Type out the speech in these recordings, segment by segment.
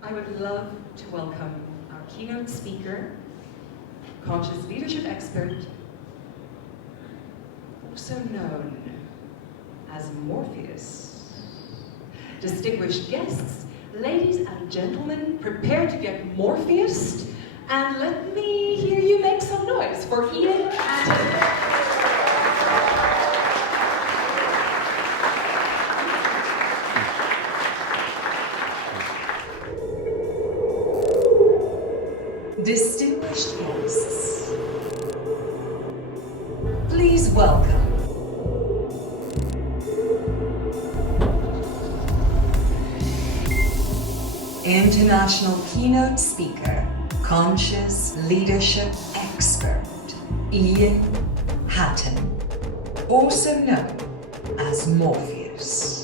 I would love to welcome our keynote speaker, conscious leadership expert, also known as Morpheus. Distinguished guests, ladies and gentlemen, prepare to get Morpheus, and let me hear you make some noise for Uwin Iwin. Distinguished guests, please welcome international keynote speaker, conscious leadership expert, Uwin Hatton, also known as Morpheus.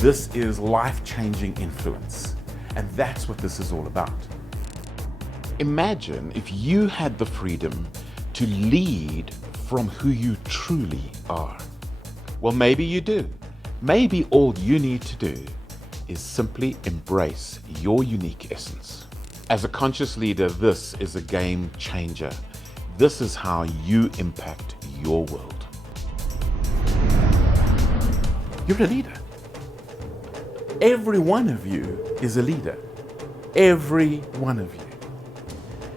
This is life-changing influence, and that's what this is all about. Imagine if you had the freedom to lead from who you truly are. Well, maybe you do. Maybe all you need to do is simply embrace your unique essence. As a conscious leader, this is a game changer. This is how you impact your world. You're a leader. Every one of you is a leader. Every one of you.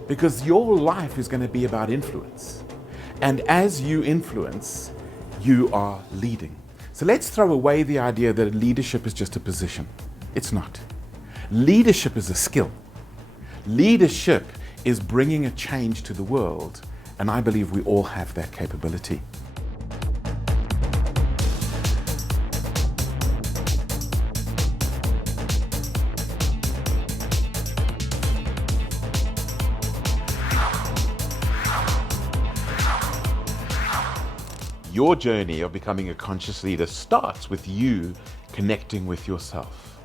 Because your life is going to be about influence. And as you influence, you are leading. So let's throw away the idea that leadership is just a position. It's not. Leadership is a skill. Leadership is bringing a change to the world. And I believe we all have that capability. Your journey of becoming a conscious leader starts with you connecting with yourself.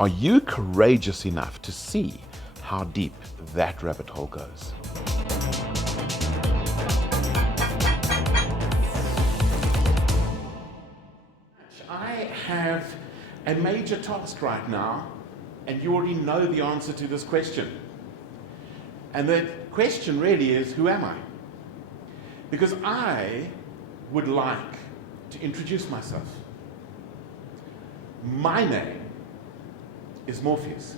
Are you courageous enough to see how deep that rabbit hole goes? I have a major task right now, and you already know the answer to this question. And the question really is, who am I? Because I would like to introduce myself. My name is Morpheus.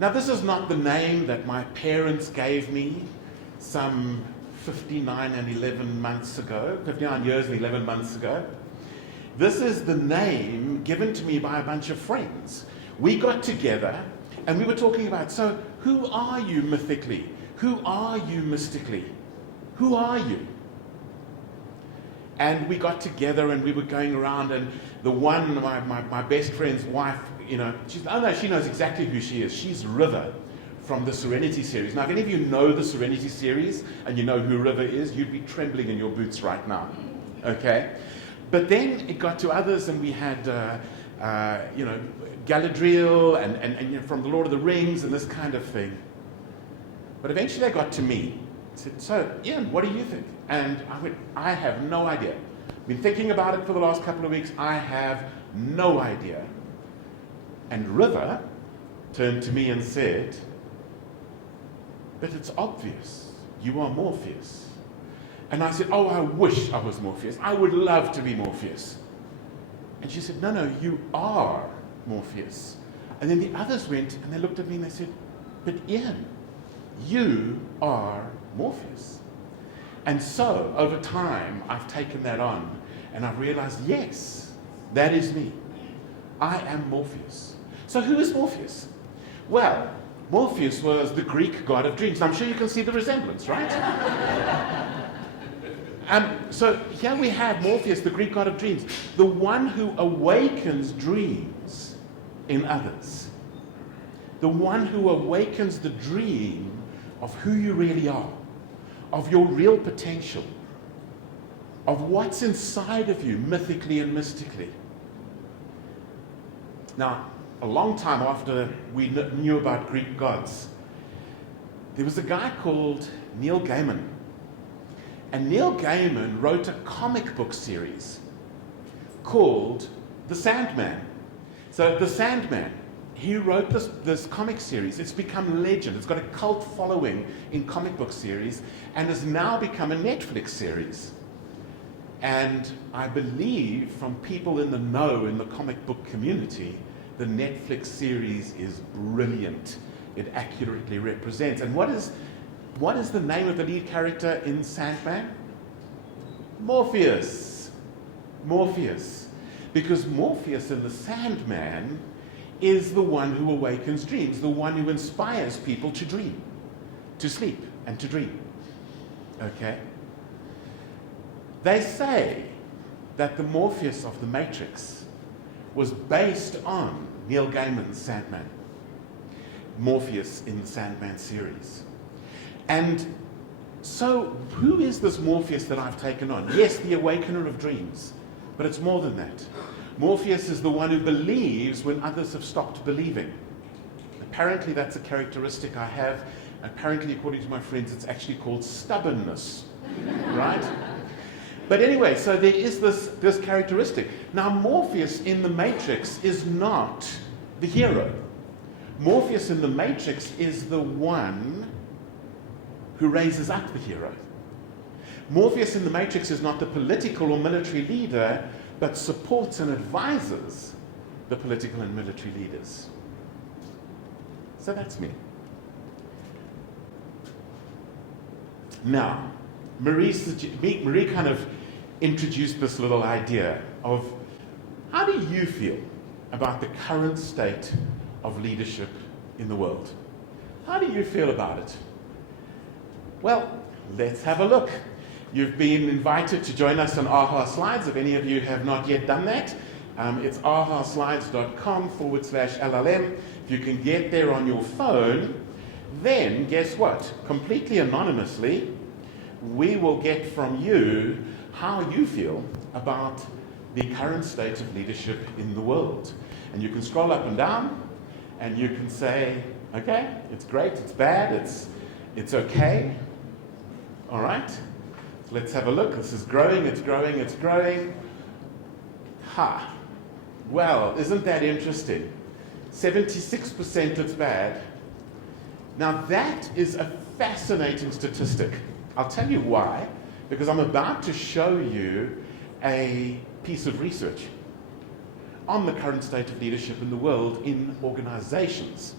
Now, this is not the name that my parents gave me some 59 and 11 months ago, 59 years and 11 months ago. This is the name given to me by a bunch of friends. We got together and we were talking about, so who are you mythically? Who are you mystically? Who are you? And we got together and we were going around, and the one, my best friend's wife, she knows exactly who she is. She's River from the Serenity series. Now, if any of you know the Serenity series and you know who River is, you'd be trembling in your boots right now, okay? But then it got to others, and we had, Galadriel and from the Lord of the Rings and this kind of thing. But eventually they got to me. I said, so, Ian, what do you think? And I went, I have no idea. I've been thinking about it for the last couple of weeks. I have no idea. And River turned to me and said, but it's obvious. You are Morpheus. And I said, oh, I wish I was Morpheus. I would love to be Morpheus. And she said, no, you are Morpheus. And then the others went and they looked at me and they said, but Ian, you are Morpheus. And so, over time, I've taken that on and I've realized, yes, that is me. I am Morpheus. So who is Morpheus? Well, Morpheus was the Greek god of dreams. I'm sure you can see the resemblance, right? So here we have Morpheus, the Greek god of dreams, the one who awakens dreams in others. The one who awakens the dream of who you really are, of your real potential, of what's inside of you, mythically and mystically. Now, a long time after we knew about Greek gods, there was a guy called Neil Gaiman. And Neil Gaiman wrote a comic book series called The Sandman. So The Sandman, he wrote this comic series. It's become legend. It's got a cult following in comic book series and has now become a Netflix series. And I believe from people in the know in the comic book community, the Netflix series is brilliant. It accurately represents. And what is the name of the lead character in Sandman? Morpheus. Morpheus. Because Morpheus in the Sandman is the one who awakens dreams, the one who inspires people to dream, to sleep and to dream. Okay? They say that the Morpheus of the Matrix was based on Neil Gaiman's Sandman. Morpheus in the Sandman series. And so, who is this Morpheus that I've taken on? Yes, the awakener of dreams, but it's more than that. Morpheus is the one who believes when others have stopped believing. Apparently, that's a characteristic I have. Apparently, according to my friends, it's actually called stubbornness, right? But anyway, so there is this characteristic. Now, Morpheus in the Matrix is not the hero. Morpheus in the Matrix is the one who raises up the hero. Morpheus in the Matrix is not the political or military leader, but supports and advises the political and military leaders. So that's me. Now, Marie kind of introduced this little idea of how do you feel about the current state of leadership in the world? How do you feel about it? Well, let's have a look. You've been invited to join us on AHA Slides. If any of you have not yet done that, it's ahaslides.com/LLM. If you can get there on your phone, then guess what? Completely anonymously, we will get from you how you feel about the current state of leadership in the world. And you can scroll up and down, and you can say, okay, it's great, it's bad, it's okay. All right? So let's have a look. This is growing, it's growing, it's growing. Ha. Well, isn't that interesting? 76% it's bad. Now that is a fascinating statistic. I'll tell you why. Because I'm about to show you a piece of research on the current state of leadership in the world in organizations.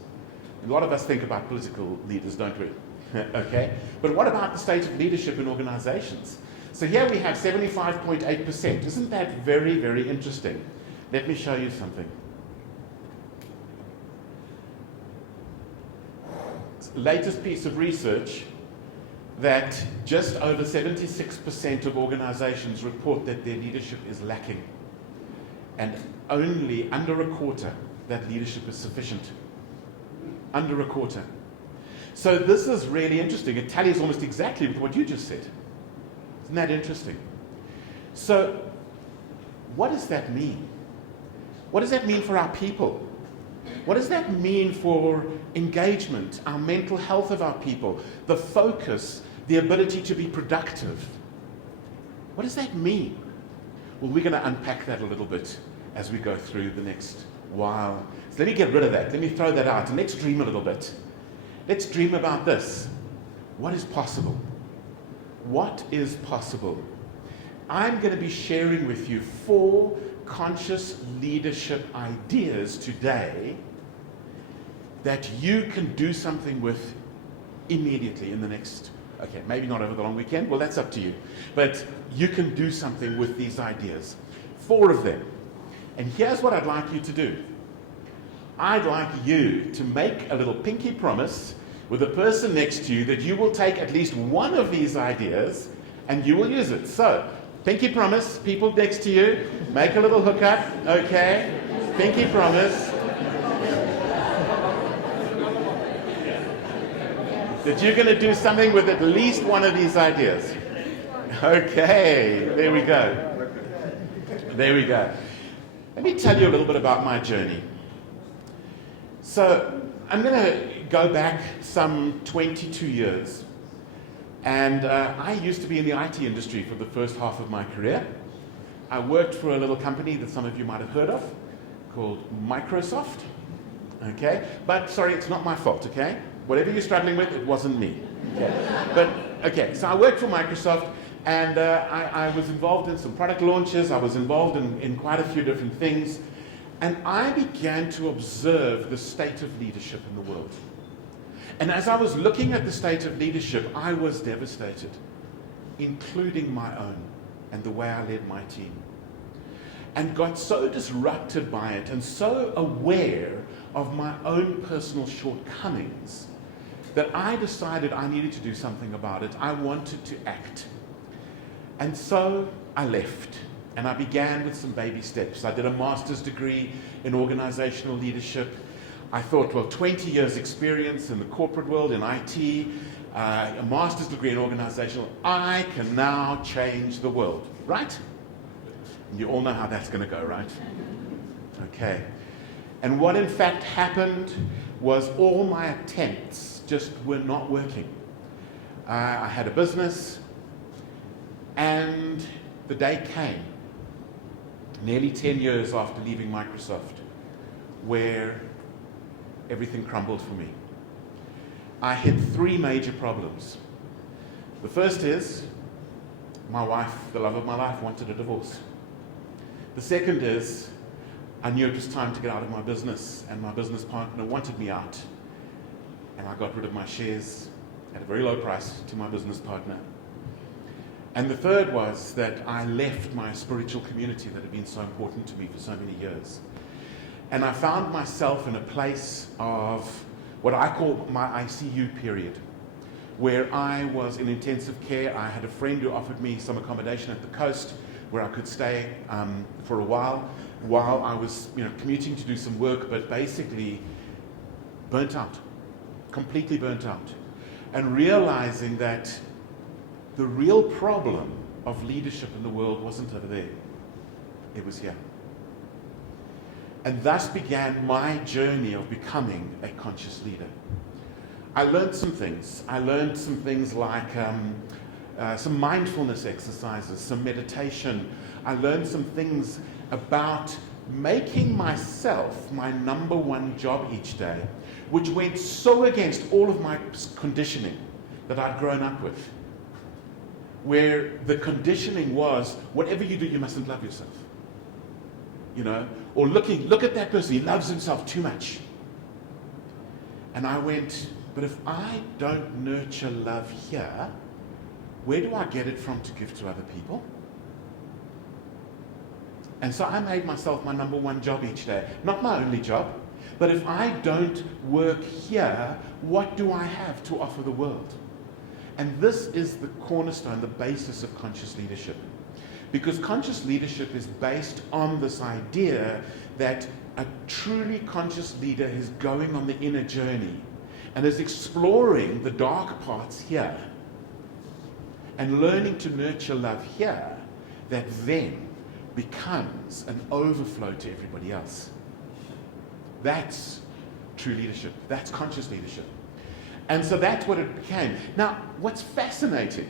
A lot of us think about political leaders, don't we? Okay? But what about the state of leadership in organizations? So here we have 75.8%. Isn't that very, very interesting? Let me show you something. Latest piece of research that just over 76% of organizations report that their leadership is lacking. And only under a quarter that leadership is sufficient. Under a quarter. So this is really interesting. It tallies almost exactly with what you just said. Isn't that interesting? So what does that mean? What does that mean for our people? What does that mean for engagement, our mental health of our people, the focus, the ability to be productive? What does that mean? Well, we're going to unpack that a little bit as we go through the next while. So let me get rid of that. Let me throw that out and let's dream a little bit. Let's dream about this. What is possible? What is possible? I'm going to be sharing with you 4 conscious leadership ideas today that you can do something with immediately in the next, okay, maybe not over the long weekend, well, that's up to you. But you can do something with these ideas. 4 of them. And here's what I'd like you to do. I'd like you to make a little pinky promise with the person next to you that you will take at least one of these ideas and you will use it. So, pinky promise, people next to you, make a little hookup, okay? Pinky promise. That you're going to do something with at least one of these ideas. Okay, there we go. There we go. Let me tell you a little bit about my journey. So, I'm going to go back some 22 years. And I used to be in the IT industry for the first half of my career. I worked for a little company that some of you might have heard of called Microsoft. Okay? But, sorry, it's not my fault, okay? Whatever you're struggling with, it wasn't me. Okay? But, okay, so I worked for Microsoft, and I was involved in some product launches. I was involved in quite a few different things. And I began to observe the state of leadership in the world. And as I was looking at the state of leadership, I was devastated, including my own and the way I led my team. And got so disrupted by it and so aware of my own personal shortcomings that I decided I needed to do something about it. I wanted to act. And so I left. And I began with some baby steps. I did a master's degree in organizational leadership. I thought, well, 20 years experience in the corporate world, in IT, a master's degree in organizational, I can now change the world, right? And you all know how that's going to go, right? Okay. And what in fact happened was all my attempts just were not working. I had a business, and the day came, nearly 10 years after leaving Microsoft, where everything crumbled for me. I hit 3 major problems. The first is, my wife, the love of my life, wanted a divorce. The second is, I knew it was time to get out of my business, and my business partner wanted me out. And I got rid of my shares at a very low price to my business partner. And the third was that I left my spiritual community that had been so important to me for so many years. And I found myself in a place of what I call my ICU period, where I was in intensive care. I had a friend who offered me some accommodation at the coast where I could stay for a while I was commuting to do some work, but basically burnt out, completely burnt out. And realizing that the real problem of leadership in the world wasn't over there. It was here. And thus began my journey of becoming a conscious leader. I learned some things. I learned some things like some mindfulness exercises, some meditation. I learned some things about making myself my number one job each day, which went so against all of my conditioning that I'd grown up with, where the conditioning was, whatever you do, you mustn't love yourself. Or look at that person, he loves himself too much. And I went, but if I don't nurture love here, where do I get it from to give to other people? And so I made myself my number one job each day. Not my only job, but if I don't work here, what do I have to offer the world? And this is the cornerstone, the basis of conscious leadership. Because conscious leadership is based on this idea that a truly conscious leader is going on the inner journey and is exploring the dark parts here and learning to nurture love here, that then becomes an overflow to everybody else. That's true leadership. That's conscious leadership. And so that's what it became. Now, what's fascinating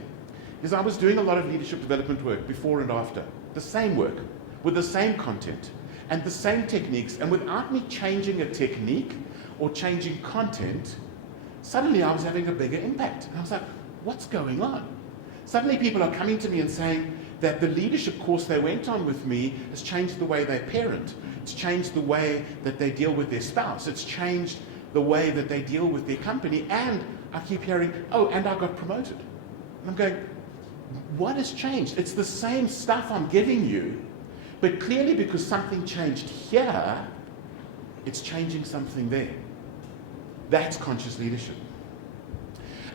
is I was doing a lot of leadership development work before and after. The same work, with the same content, and the same techniques. And without me changing a technique or changing content, suddenly I was having a bigger impact. And I was like, what's going on? Suddenly people are coming to me and saying that the leadership course they went on with me has changed the way they parent. It's changed the way that they deal with their spouse. It's changed the way that they deal with their company. And I keep hearing, oh, and I got promoted. And I'm going, what has changed? It's the same stuff I'm giving you, but clearly because something changed here, it's changing something there. That's conscious leadership.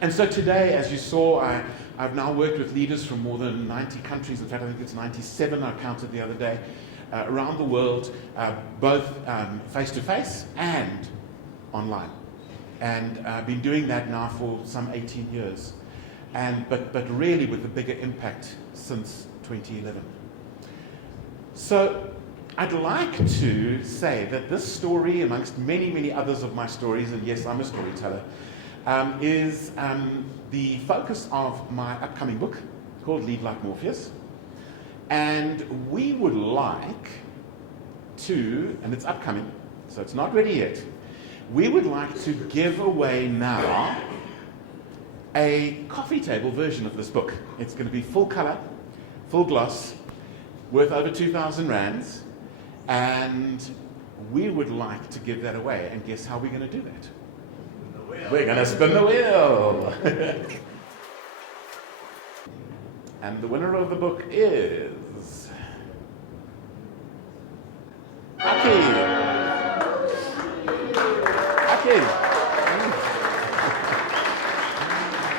And so today, as you saw, I've now worked with leaders from more than 90 countries. In fact, I think it's 97 I counted the other day, around the world, both face-to-face and online. And I've been doing that now for some 18 years. But really with a bigger impact since 2011. So I'd like to say that this story, amongst many, many others of my stories, and yes, I'm a storyteller, is the focus of my upcoming book called Lead Like Morpheus. And we would like to, and it's upcoming, so it's not ready yet, we would like to give away now a coffee table version of this book. It's going to be full color, full gloss, worth over 2,000 rands, and we would like to give that away. And guess how we're going to do that? We're going to spin the wheel. And the winner of the book is Aki.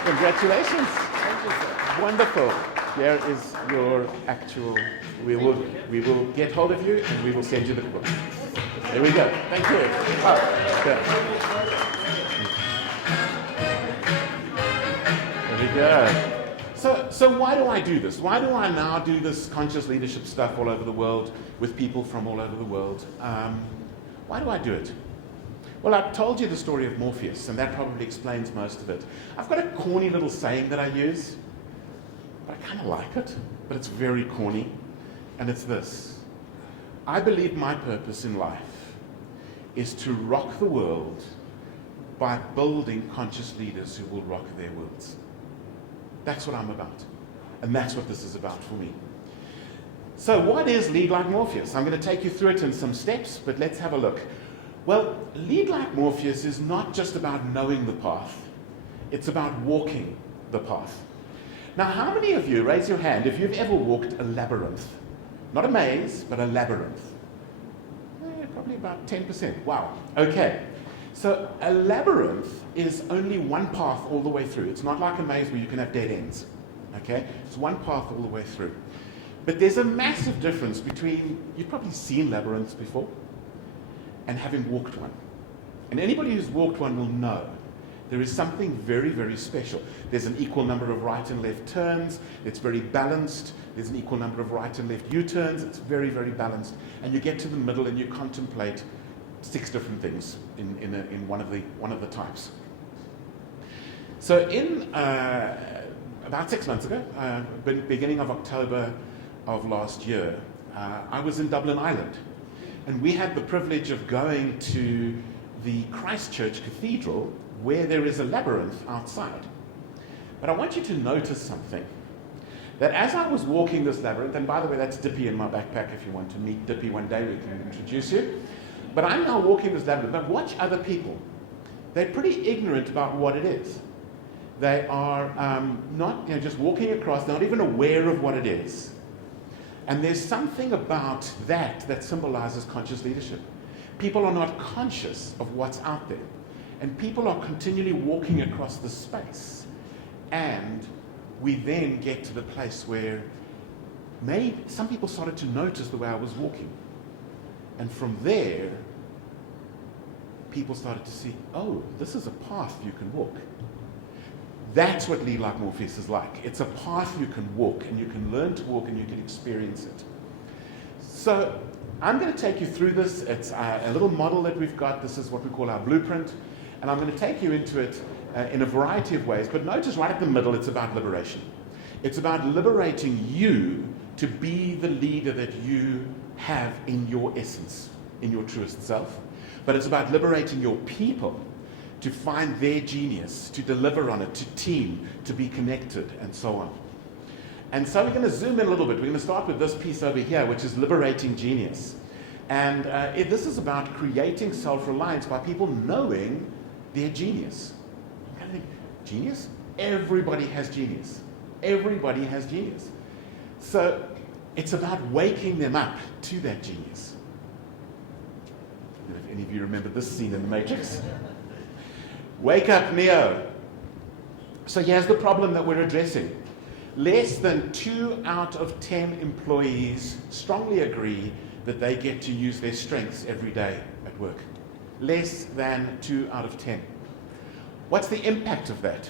Congratulations. Thank you, sir. Wonderful. Here is your actual, we will get hold of you and we will send you the book. There we go. Thank you. Oh, okay. There we go. So why do I do this? Why do I now do this conscious leadership stuff all over the world with people from all over the world? Why do I do it? Well, I've told you the story of Morpheus, and that probably explains most of it. I've got a corny little saying that I use, but I kind of like it, but it's very corny, and it's this. I believe my purpose in life is to rock the world by building conscious leaders who will rock their worlds. That's what I'm about, and that's what this is about for me. So what is Lead Like Morpheus? I'm going to take you through it in some steps, but let's have a look. Well, Lead Like Morpheus is not just about knowing the path, it's about walking the path. Now, how many of you, raise your hand, if you've ever walked a labyrinth? Not a maze, but a labyrinth. Probably about 10%. Wow. Okay. So a labyrinth is only one path all the way through. It's not like a maze where you can have dead ends. Okay? It's one path all the way through. But there's a massive difference between, you've probably seen labyrinths before, and having walked one. And anybody who's walked one will know there is something very, very special. There's an equal number of right and left turns. It's very balanced. There's an equal number of right and left U-turns. It's very, very balanced. And you get to the middle and you contemplate 6 different things in one of the types. So in about 6 months ago, beginning of October of last year, I was in Dublin, Ireland. And we had the privilege of going to the Christchurch Cathedral, where there is a labyrinth outside. But I want you to notice something. That as I was walking this labyrinth, and by the way, that's Dippy in my backpack. If you want to meet Dippy one day, we can introduce you. But I'm now walking this labyrinth. But watch other people. They're pretty ignorant about what it is. They are not just walking across, they're not even aware of what it is. And there's something about that symbolizes conscious leadership. People are not conscious of what's out there. And people are continually walking across the space. And we then get to the place where some people started to notice the way I was walking. And from there, people started to see, oh, this is a path you can walk. That's what Lead Like Morpheus is like. It's a path you can walk, and you can learn to walk, and you can experience it. So I'm going to take you through this. It's a little model that we've got. This is what we call our blueprint. And I'm going to take you into it in a variety of ways. But notice right at the middle, it's about liberation. It's about liberating you to be the leader that you have in your essence, in your truest self. But it's about liberating your people to find their genius, to deliver on it, to team, to be connected, and so on. And so we're going to zoom in a little bit. We're going to start with this piece over here, which is liberating genius. And this is about creating self-reliance by people knowing their genius. You kind of think, genius? Everybody has genius. Everybody has genius. So it's about waking them up to that genius. If any of you remember this scene in The Matrix. Wake up, Neo. So here's the problem that we're addressing. Less than 2 out of 10 employees strongly agree that they get to use their strengths every day at work. Less than 2 out of 10. What's the impact of that?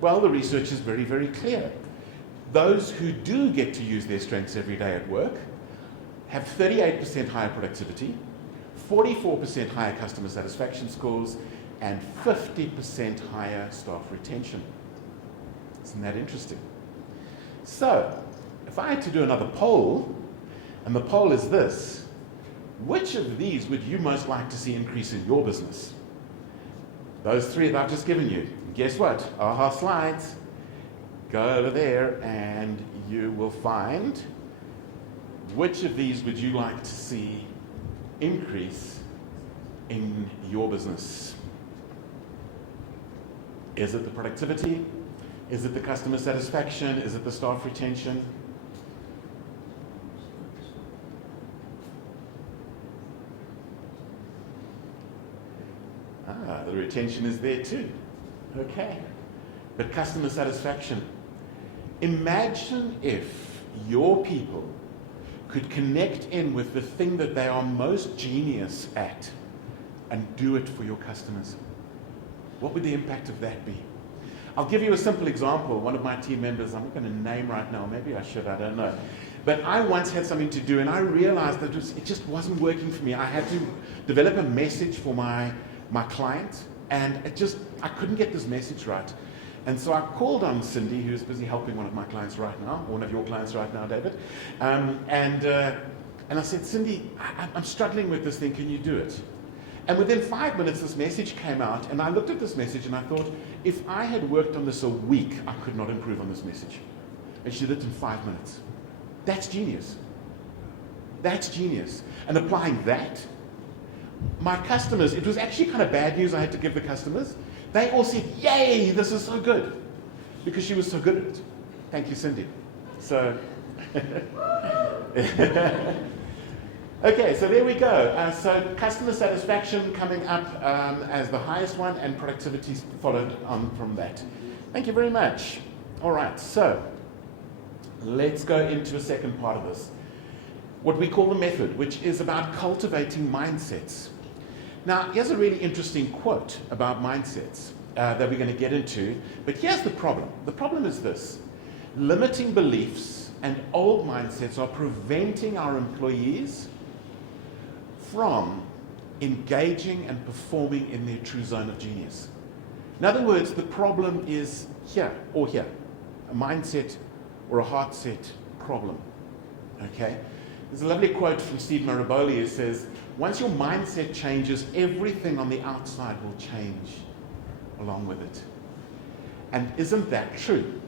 Well, the research is very, very clear. Those who do get to use their strengths every day at work have 38% higher productivity, 44% higher customer satisfaction scores, and 50% higher staff retention. Isn't that interesting? So, if I had to do another poll, and the poll is this: which of these would you most like to see increase in your business? Those three that I've just given you. Guess what? Aha slides. Go over there and you will find which of these would you like to see increase in your business. Is it the productivity? Is it the customer satisfaction? Is it the staff retention? The retention is there too. Okay. But customer satisfaction. Imagine if your people could connect in with the thing that they are most genius at and do it for your customers. What would the impact of that be? I'll give you a simple example. One of my team members, I'm not going to name right now, maybe I should, I don't know. But I once had something to do and I realized that it just wasn't working for me. I had to develop a message for my client, and I couldn't get this message right. And so I called on Cindy, who's busy helping one of my clients right now, one of your clients right now, David. And I said, Cindy, I'm struggling with this thing, can you do it? And within 5 minutes, this message came out, and I looked at this message and I thought, if I had worked on this a week, I could not improve on this message. And she did it in 5 minutes. That's genius. That's genius. And applying that, my customers, it was actually kind of bad news I had to give the customers. They all said, yay, this is so good. Because she was so good at it. Thank you, Cindy. So, okay, so there we go. So customer satisfaction coming up as the highest one, and productivity followed on from that. Thank you very much. All right, so let's go into a second part of this. What we call the method, which is about cultivating mindsets. Now, here's a really interesting quote about mindsets that we're going to get into, but here's the problem. The problem is this: limiting beliefs and old mindsets are preventing our employees from engaging and performing in their true zone of genius. In other words, the problem is here or here, a mindset or a heart set problem. Okay? There's a lovely quote from Steve Maraboli who says, once your mindset changes, everything on the outside will change along with it. And isn't that true?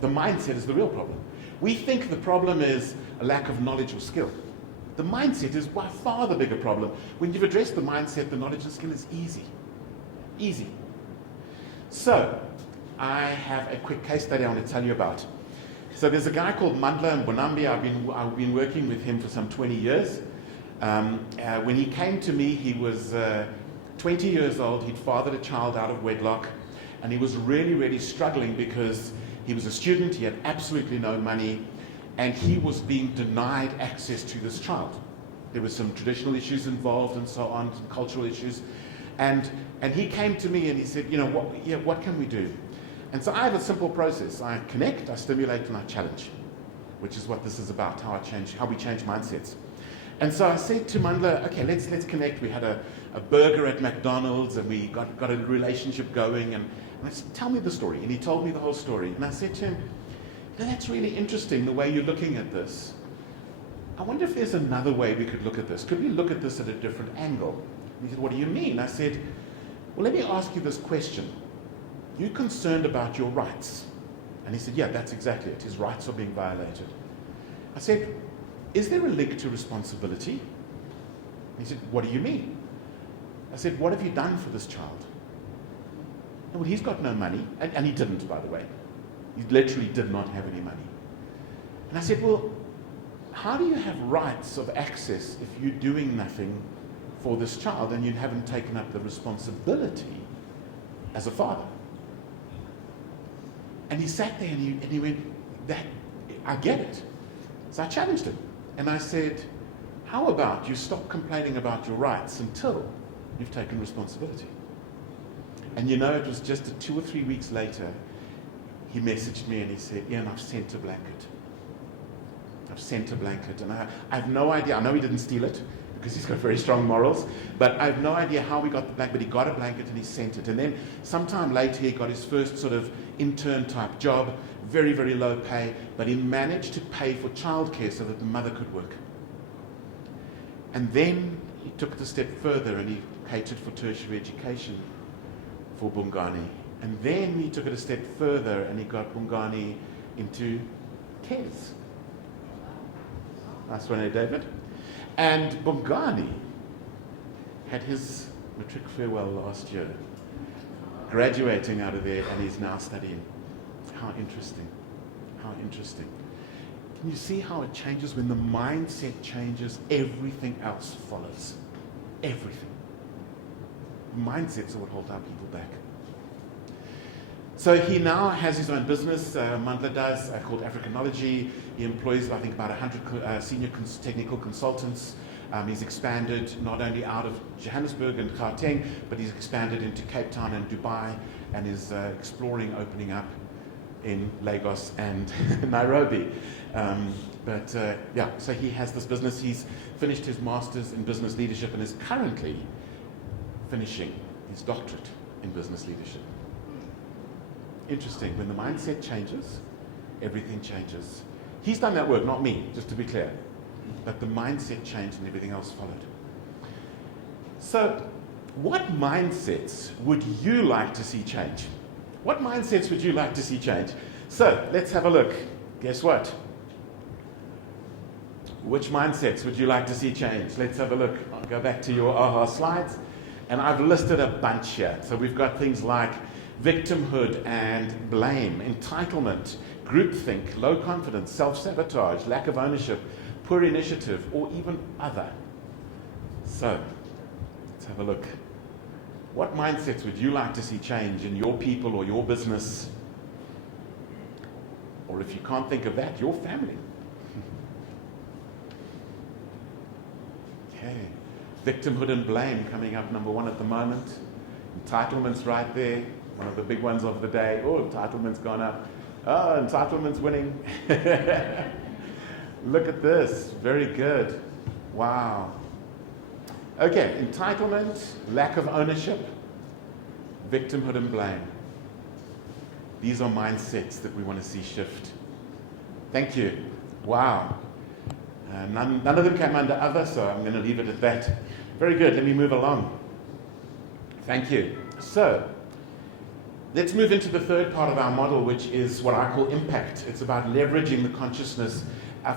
The mindset is the real problem. We think the problem is a lack of knowledge or skill. The mindset is by far the bigger problem. When you've addressed the mindset, the knowledge and skill is easy. Easy. So, I have a quick case study I want to tell you about. So there's a guy called Mandla Mbonambi. I've been working with him for some 20 years. When he came to me, he was 20 years old. He'd fathered a child out of wedlock, and he was really, really struggling because he was a student. He had absolutely no money, and he was being denied access to this child. There were some traditional issues involved and so on, some cultural issues. And he came to me and he said, what can we do? And so I have a simple process. I connect, I stimulate, and I challenge, which is what this is about, how we change mindsets. And so I said to Mandla, okay, let's connect. We had a burger at McDonald's, and we got a relationship going. And I said, tell me the story. And he told me the whole story. And I said to him, that's really interesting, the way you're looking at this. I wonder if there's another way we could look at this. Could we look at this at a different angle? And he said, what do you mean? I said, well, let me ask you this question. You concerned about your rights? And he said, yeah, that's exactly it. His rights are being violated. I said, is there a link to responsibility? And he said, what do you mean? I said, what have you done for this child? Well, he's got no money, and he didn't, by the way. He literally did not have any money. And I said, well, how do you have rights of access if you're doing nothing for this child and you haven't taken up the responsibility as a father? And he sat there and he went, I get it. So I challenged him. And I said, how about you stop complaining about your rights until you've taken responsibility? And it was just 2 or 3 weeks later, he messaged me and he said, Ian, I've sent a blanket. I've sent a blanket. And I have no idea. I know he didn't steal it, because he's got very strong morals. But I have no idea how he got the blanket, but he got a blanket and he sent it. And then sometime later he got his first sort of intern type job, very, very low pay, but he managed to pay for childcare so that the mother could work. And then he took it a step further and he catered for tertiary education for Bongani. And then he took it a step further and he got Bongani into TES. Nice one, David. And Bongani had his matric farewell last year, graduating out of there, and he's now studying. How interesting. How interesting. Can you see how it changes? When the mindset changes, everything else follows. Everything. Mindsets are what hold our people back. So he now has his own business, Mandla does, called Africanology. He employs, I think, about 100 senior technical consultants. He's expanded not only out of Johannesburg and Gauteng, but he's expanded into Cape Town and Dubai, and is exploring opening up in Lagos and Nairobi. So he has this business. He's finished his master's in business leadership and is currently finishing his doctorate in business leadership. Interesting. When the mindset changes, everything changes. He's done that work, not me, just to be clear. But the mindset changed and everything else followed. So, what mindsets would you like to see change? What mindsets would you like to see change? So, let's have a look. Guess what? Which mindsets would you like to see change? Let's have a look. I'll go back to your AHA slides. And I've listed a bunch here. So we've got things like victimhood and blame, entitlement, groupthink, low confidence, self-sabotage, lack of ownership, poor initiative, or even other. So, let's have a look. What mindsets would you like to see change in your people or your business? Or if you can't think of that, your family. Okay. Victimhood and blame coming up number one at the moment. Entitlement's right there. One of the big ones of the day. Oh, entitlement's gone up. Oh, entitlement's winning. Look at this. Very good. Wow. Okay, entitlement, lack of ownership, victimhood and blame. These are mindsets that we want to see shift. Thank you. Wow. None of them came under other, so I'm going to leave it at that. Very good. Let me move along. Thank you. So, let's move into the third part of our model, which is what I call impact. It's about leveraging the consciousness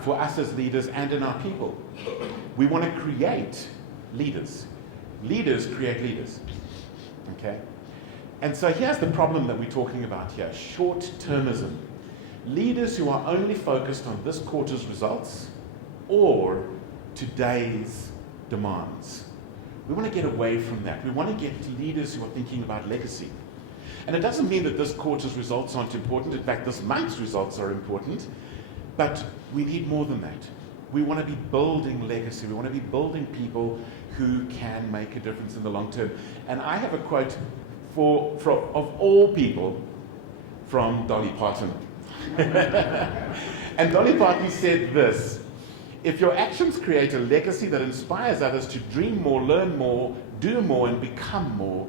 for us as leaders and in our people. We want to create leaders. Leaders create leaders. Okay? And so here's the problem that we're talking about here. Short-termism. Leaders who are only focused on this quarter's results or today's demands. We want to get away from that. We want to get leaders who are thinking about legacy. And it doesn't mean that this quarter's results aren't important. In fact, this month's results are important. But we need more than that. We want to be building legacy. We want to be building people who can make a difference in the long term. And I have a quote of all people from Dolly Parton. And Dolly Parton said this: if your actions create a legacy that inspires others to dream more, learn more, do more, and become more,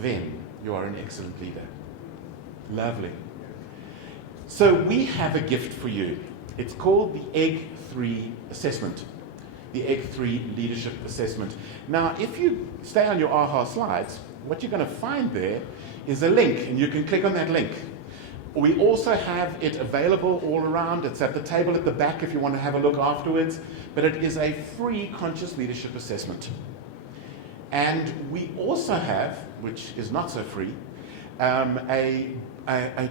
then you are an excellent leader. Lovely. So we have a gift for you. It's called the EGG3 Assessment, the EGG3 Leadership Assessment. Now, if you stay on your AHA slides, what you're going to find there is a link, and you can click on that link. We also have it available all around. It's at the table at the back if you want to have a look afterwards. But it is a free conscious leadership assessment. And we also have, which is not so free, a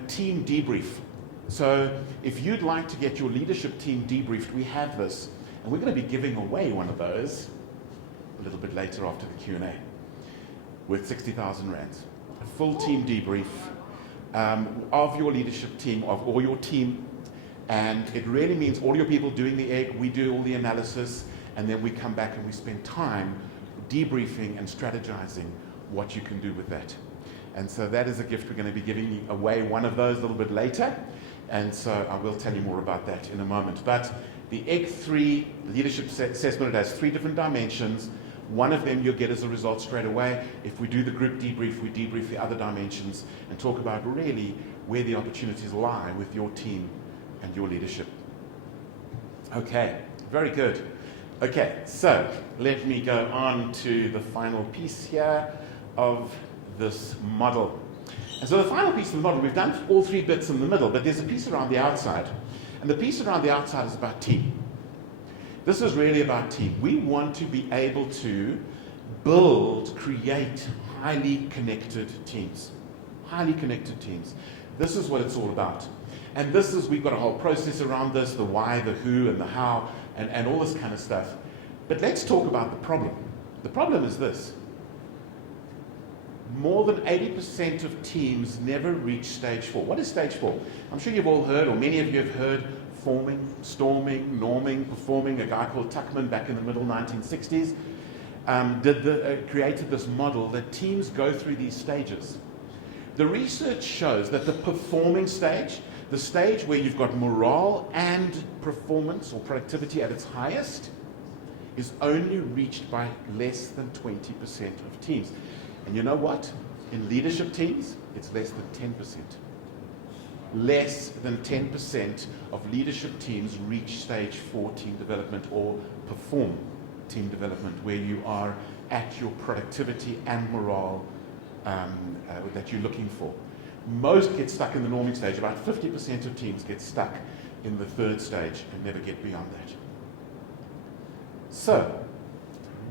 team debrief. So if you'd like to get your leadership team debriefed, we have this. And we're going to be giving away one of those a little bit later after the Q&A with 60,000 rands. A full team debrief of your leadership team, of all your team. And it really means all your people doing the egg, we do all the analysis, and then we come back and we spend time debriefing and strategizing what you can do with that. And so that is a gift. We're going to be giving away one of those a little bit later. And so I will tell you more about that in a moment. But The EGG3 Leadership Assessment, it has 3 different dimensions. One of them you'll get as a result straight away. If we do the group debrief, we debrief the other dimensions and talk about really where the opportunities lie with your team and your leadership. Okay, very good. Okay, so let me go on to the final piece here of this model. And so the final piece of the model, we've done all 3 bits in the middle, but there's a piece around the outside. And the piece around the outside is about team. This is really about team. We want to be able to create highly connected teams. Highly connected teams. This is what it's all about. And this is, we've got a whole process around this, the why, the who, and the how, and all this kind of stuff. But let's talk about the problem. The problem is this. More than 80% of teams never reach stage 4. What is stage 4? I'm sure you've all heard, or many of you have heard, forming, storming, norming, performing. A guy called Tuckman back in the middle 1960s created this model that teams go through these stages. The research shows that the performing stage, the stage where you've got morale and performance or productivity at its highest, is only reached by less than 20% of teams. And you know what? In leadership teams, it's less than 10%. Less than 10% of leadership teams reach stage 4 team development or perform team development, where you are at your productivity and morale that you're looking for. Most get stuck in the norming stage. About 50% of teams get stuck in the 3rd stage and never get beyond that. So,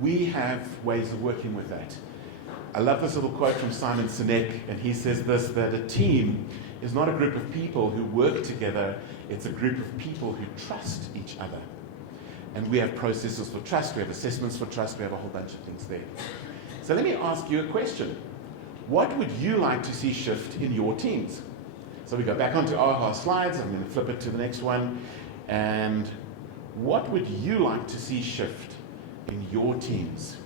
we have ways of working with that. I love this little quote from Simon Sinek, and he says this, that a team is not a group of people who work together, it's a group of people who trust each other. And we have processes for trust, we have assessments for trust, we have a whole bunch of things there. So let me ask you a question. What would you like to see shift in your teams? So we go back onto our slides, I'm going to flip it to the next one. And what would you like to see shift in your teams?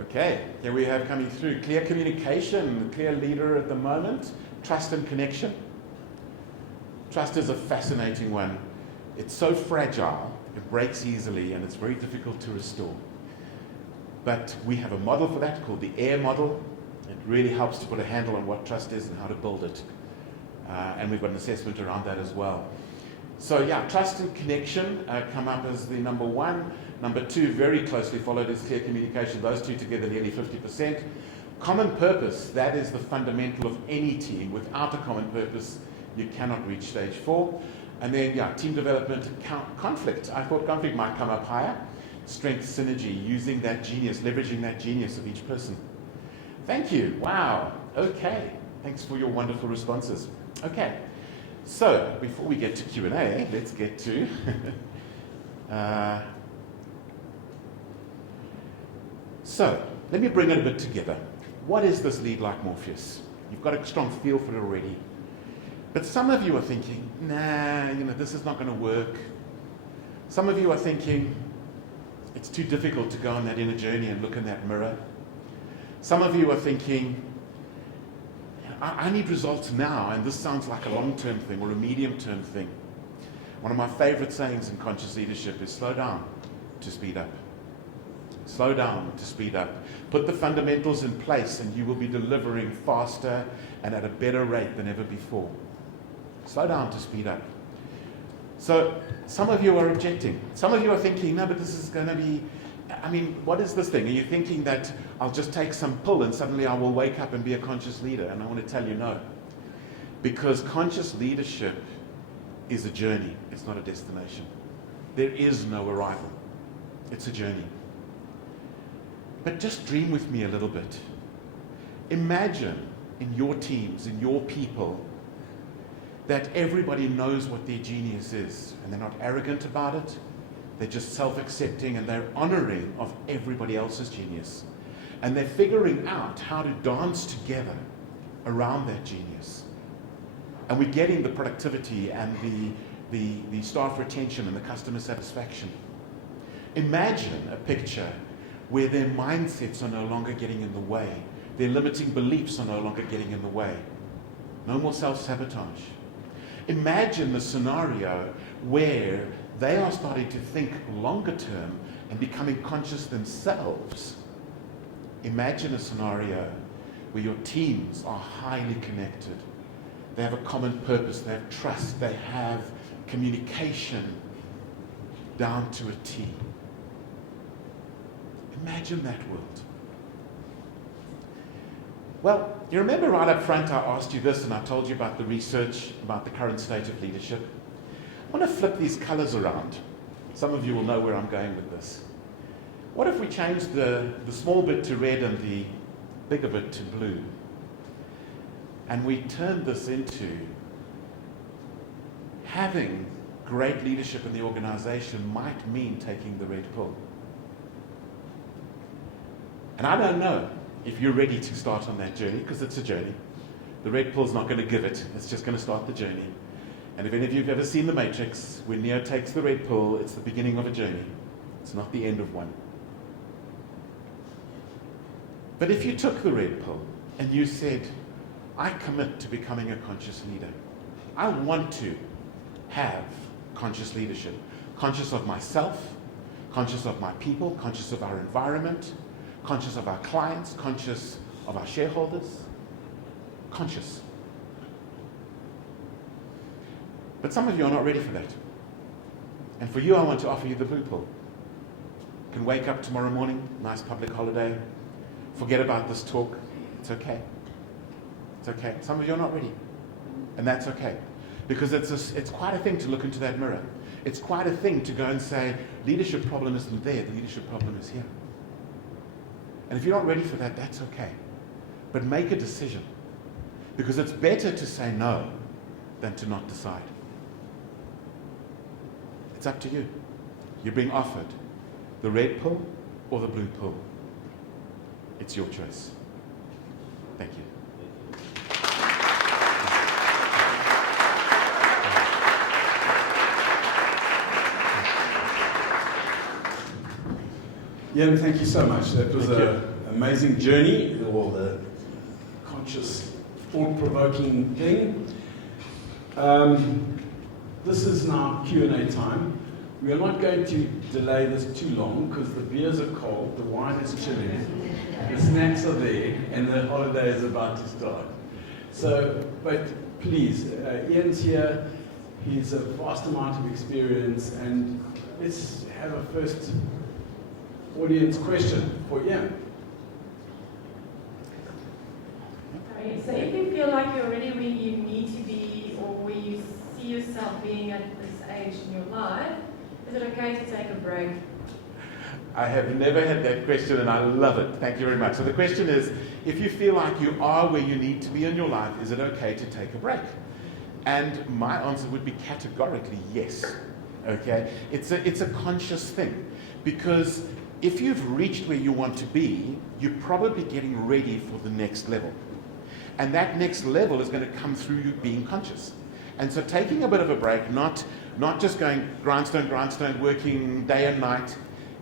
Okay, here we have coming through clear communication, clear leader at the moment, trust and connection. Trust is a fascinating one. It's so fragile, it breaks easily, and it's very difficult to restore. But we have a model for that called the AIR model. It really helps to put a handle on what trust is and how to build it. And we've got an assessment around that as well. So yeah, trust and connection come up as the number 1. Number 2, very closely followed, is clear communication. Those 2 together, nearly 50%. Common purpose, that is the fundamental of any team. Without a common purpose, you cannot reach stage 4. And then, yeah, team development, conflict. I thought conflict might come up higher. Strength, synergy, using that genius, leveraging that genius of each person. Thank you. Wow. Okay. Thanks for your wonderful responses. Okay. So, before we get to Q&A, let's get to... So, let me bring it a bit together. What is this lead like Morpheus? You've got a strong feel for it already. But some of you are thinking, nah, this is not going to work. Some of you are thinking, it's too difficult to go on that inner journey and look in that mirror. Some of you are thinking, I need results now, and this sounds like a long-term thing or a medium-term thing. One of my favorite sayings in conscious leadership is slow down to speed up. Slow down to speed up. Put the fundamentals in place and you will be delivering faster and at a better rate than ever before. Slow down to speed up. So some of you are objecting. Some of you are thinking, no, but this is going to be, what is this thing? Are you thinking that I'll just take some pill and suddenly I will wake up and be a conscious leader? And I want to tell you no. Because conscious leadership is a journey. It's not a destination. There is no arrival. It's a journey. But just dream with me a little bit. Imagine in your teams, in your people, that everybody knows what their genius is, and they're not arrogant about it. They're just self-accepting, and they're honoring of everybody else's genius. And they're figuring out how to dance together around that genius. And we're getting the productivity and the staff retention and the customer satisfaction. Imagine a picture where their mindsets are no longer getting in the way. Their limiting beliefs are no longer getting in the way. No more self-sabotage. Imagine the scenario where they are starting to think longer term and becoming conscious themselves. Imagine a scenario where your teams are highly connected. They have a common purpose, they have trust, they have communication down to a T. Imagine that world. Well, you remember right up front I asked you this and I told you about the research, about the current state of leadership. I want to flip these colors around. Some of you will know where I'm going with this. What if we changed the small bit to red and the bigger bit to blue? And we turned this into having great leadership in the organization might mean taking the red pill. And I don't know if you're ready to start on that journey, because it's a journey. The red pill's not going to give it. It's just going to start the journey. And if any of you have ever seen The Matrix, when Neo takes the red pill, it's the beginning of a journey. It's not the end of one. But if you took the red pill and you said, I commit to becoming a conscious leader. I want to have conscious leadership. Conscious of myself, conscious of my people, conscious of our environment, conscious of our clients, conscious of our shareholders, conscious. But some of you are not ready for that. And for you, I want to offer you the blue pill. You can wake up tomorrow morning, nice public holiday, forget about this talk. It's okay. It's okay. Some of you are not ready. And that's okay. Because it's quite a thing to look into that mirror. It's quite a thing to go and say, leadership problem isn't there, the leadership problem is here. And if you're not ready for that, that's okay. But make a decision. Because it's better to say no than to not decide. It's up to you. You're being offered the red pill or the blue pill. It's your choice. Thank you. Ian, thank you so much. That was an amazing journey, or the conscious, thought-provoking thing. This is now Q&A time. We are not going to delay this too long because the beers are cold, the wine is chilling, the snacks are there, and the holiday is about to start. So, but please, Ian's here. He's a vast amount of experience, and let's have a first audience question for Ian. Okay, so if you feel like you're already where you need to be, or where you see yourself being at this age in your life, is it okay to take a break? I have never had that question and I love it. Thank you very much. So the question is, if you feel like you are where you need to be in your life, is it okay to take a break? And my answer would be categorically yes. Okay? It's a conscious thing. Because if you've reached where you want to be, you're probably getting ready for the next level. And that next level is going to come through you being conscious. And so taking a bit of a break, not just going grindstone, working day and night,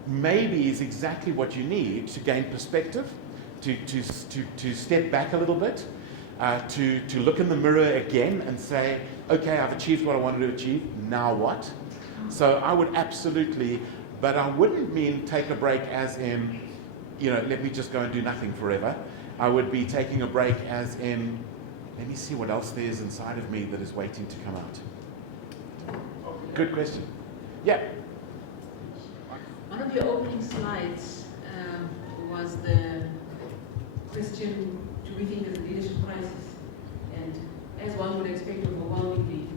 maybe is exactly what you need to gain perspective, to step back a little bit, to look in the mirror again and say, okay, I've achieved what I wanted to achieve, now what? So I would absolutely, but I wouldn't mean take a break as in, let me just go and do nothing forever. I would be taking a break as in, let me see what else there is inside of me that is waiting to come out. Good question. Yeah. One of your opening slides was the question, do we think there's a leadership crisis? And as one would expect overwhelmingly,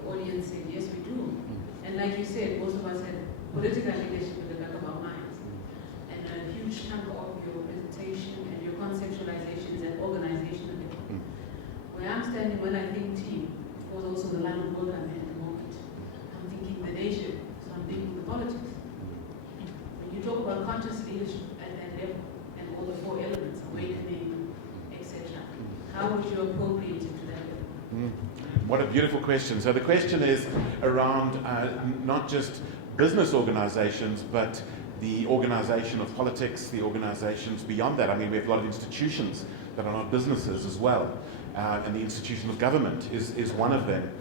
the audience said, yes, we do. And like you said, most of us had political leadership in the back of our minds. And a huge chunk of your presentation and your conceptualization is at organizational level. Where I'm standing when I think team was also the line of work I'm in at the moment. I'm thinking the nation, so I'm thinking the politics. When you talk about conscious leadership at that level and all the four elements, awakening, etc., how would you appropriate it to that level? What a beautiful question. So the question is around not just business organizations, but the organization of politics, the organizations beyond that. I mean, we have a lot of institutions that are not businesses as well. And the institution of government is one of them.